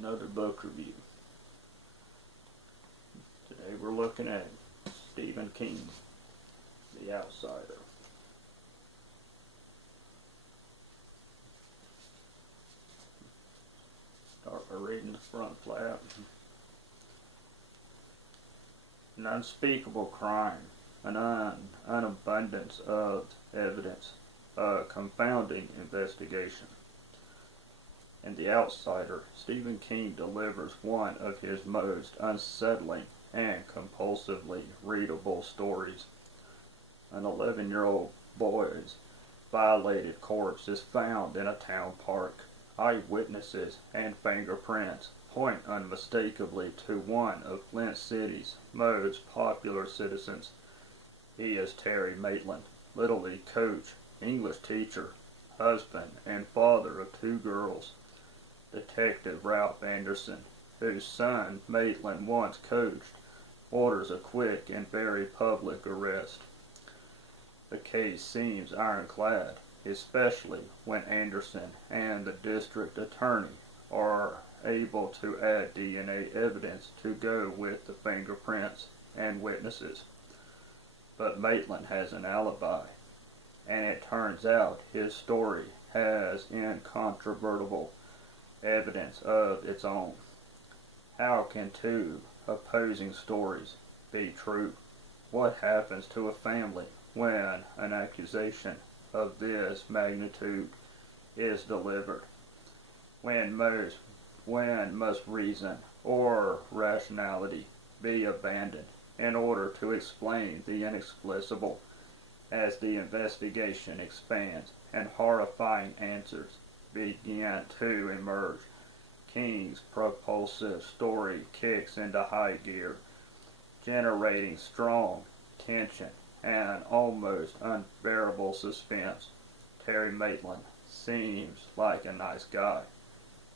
another book review. Today we're looking at Stephen King, The Outsider. Start by reading the front flap. An unspeakable crime, an abundance of evidence, a confounding investigation. In The Outsider, Stephen King delivers one of his most unsettling and compulsively readable stories. An 11-year-old boy's violated corpse is found in a town park. Eyewitnesses and fingerprints point unmistakably to one of Flint City's most popular citizens. He is Terry Maitland, Little League coach, English teacher, husband, and father of 2 girls. Detective Ralph Anderson, whose son Maitland once coached, orders a quick and very public arrest. The case seems ironclad, especially when Anderson and the district attorney are able to add DNA evidence to go with the fingerprints and witnesses. But Maitland has an alibi, and it turns out his story has incontrovertible evidence of its own. How can 2 opposing stories be true? What happens to a family when an accusation of this magnitude is delivered? When must reason or rationality be abandoned in order to explain the inexplicable? As the investigation expands and horrifying answers begin to emerge, King's propulsive story kicks into high gear, generating strong tension and almost unbearable suspense. Terry Maitland seems like a nice guy,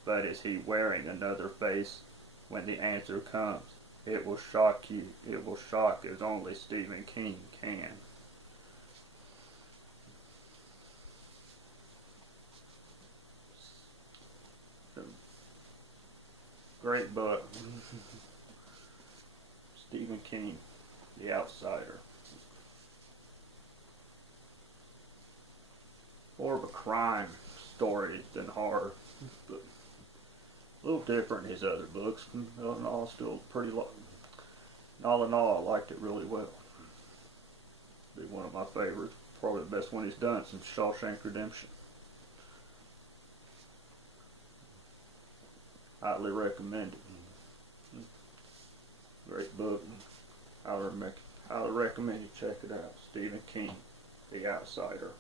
but is he wearing another face? When the answer comes, it will shock you. It will shock as only Stephen King can. Great book. Stephen King, The Outsider. More of a crime story than horror, but a little different in his other books. All in all, still pretty. All in all, I liked it really well. Be one of my favorites. Probably the best one he's done since Shawshank Redemption. Highly recommend it. Great book. Highly recommend you check it out. Stephen King, The Outsider.